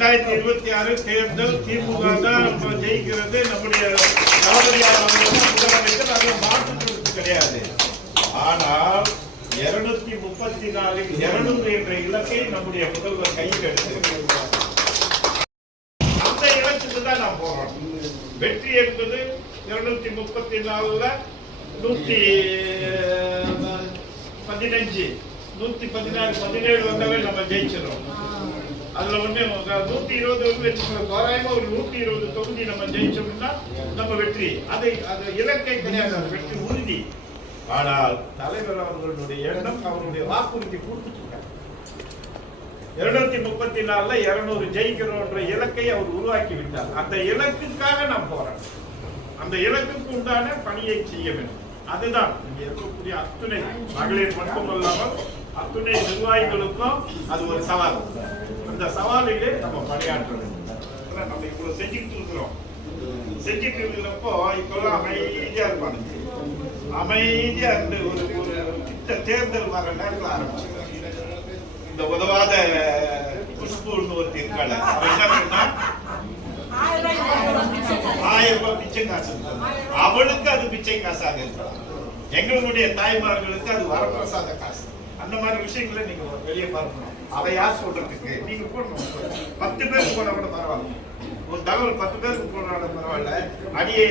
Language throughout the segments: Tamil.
ரெண்டாயிரத்தி இருபத்தி ஆறு தேர்தல் திமுக தான் இப்ப ஜெயிக்கிறது. நம்முடைய தளபதியார் அவர்கள் முதலமைச்சர். அதுல மாற்று கிடையாது. ஆனால் இருநூத்தி முப்பத்தி நாலில் இருநூறு என்ற இலக்கை நம்முடைய முதல்வர் கையில் எடுத்திருக்கிறார். அந்த இலக்குக்கு தான் நான் போறோம். வெற்றி என்பது இருநூத்தி முப்பத்தி நாலுல நூத்தி பதினஞ்சு. நூத்தி பதினாறு பதினேழு வந்தாவே நம்ம ஜெயிச்சிடும் அதுல வந்து நூத்தி இருபது வந்து தோராயமா ஒரு நூத்தி இருபது தொகுதி நம்ம ஜெயிச்சோம்னா நம்ம வெற்றி. அதை அது இலக்கை கிடையாது வெற்றி உறுதி. ஆனால் தலைவர் அவர்களுடைய எண்ணம் அவருடைய வாக்குறுதி கொடுத்துட்டு இருநூத்தி முப்பத்தி நாலுல இருநூறு ஜெயிக்கிறோன்ற இலக்கை அவர் உருவாக்கி விட்டார் அந்த இலக்குக்காக நாம் போறோம் அந்த இலக்குக்கு உண்டான பணியை செய்ய வேண்டும். அதுதான் இங்க இருக்கக்கூடிய அத்துணை மகளிர் மட்டுமல்லாமல் அத்துணை நிர்வாகிகளுக்கும் அது ஒரு சவால். இந்த சவாலிலே நம்ம பணியாற்ற நம்ம இவ்வளவு செஞ்சுட்டு இருக்கிறோம். செஞ்சுட்டு இருக்கிறப்போ இப்பெல்லாம் அமைதியா இருப்பாங்க. அமைதியா இருந்து ஒரு ஒரு தேர்தல் வர நேரத்தில் ஆரம்பிச்சு இந்த உதவாத குஷ்புன்னு ஒருத்தி இருக்காள் என்ன ஆயிரம் ரூபாய் பிச்சை காசு அவளுக்கு அது பிச்சை காசாக இருக்கலாம். எங்களுடைய தாய்மார்களுக்கு அது வரப்பிரசாத காசு. அந்த மாதிரி விஷயங்களை நீங்க வெளியே பார்க்கணும். அதை யார் சொல்றதுக்கு? நீங்க போடணும். பத்து பேருக்கு போனா கூட பரவாயில்ல. ஒரு தகவல் பத்து பேருக்கு போனாலும் பரவாயில்ல. அடியே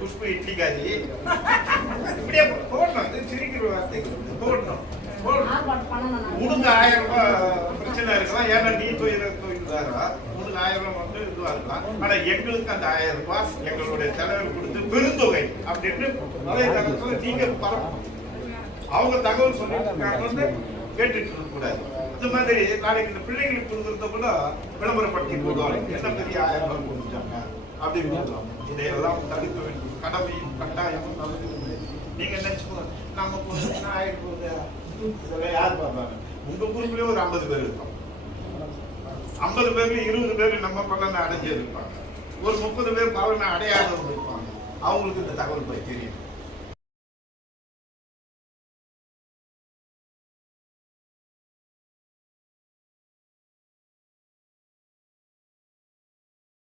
குஷ்பு இட்லி காதி இப்படியே போடணும். சிரிக்கிற வார்த்தை. போடணும். உனக்கு ஆயிரம் ரூபாய் பிரச்சனை இருக்கலாம். ஏன்னா நீ போய் போயிருந்தாரா உனக்கு ஆயிரம் ரூபாய் மட்டும் இதுவா இருக்கலாம். ஆனா எங்களுக்கு அந்த ஆயிரம் ரூபாய் எங்களுடைய தலைவர் கொடுத்து பெருந்தொகை அப்படின்னு வலைதளத்துல நீங்க பரப்பணும். அவங்க தகவல் சொல்லிட்டு கேட்டுட்டு கூடாது. இந்த மாதிரி நாளைக்கு இந்த பிள்ளைங்களுக்கு கொடுக்கறத கூட விளம்பரப்படுத்தி போடுவாங்க என்ன பெரிய ஆயிரம் ரூபாய் கொடுத்தாங்க அப்படின்னு இதையெல்லாம் தடுக்க வேண்டும் கடமையும் கட்டாயமும் தவிர்த்து நீங்க நினைச்சுக்கோ நம்ம போகுது? ஆயிரம் இதெல்லாம் யார் பார்ப்பாங்க? உங்க குரூப்லயே ஒரு ஐம்பது பேர் இருப்பாங்க. ஐம்பது பேர்ல இருபது பேர் நம்ம பலனை அடைஞ்சு இருப்பாங்க ஒரு முப்பது பேர் பலனை அடையாதவங்க இருப்பாங்க. அவங்களுக்கு இந்த தகவல் போய் தெரியும்.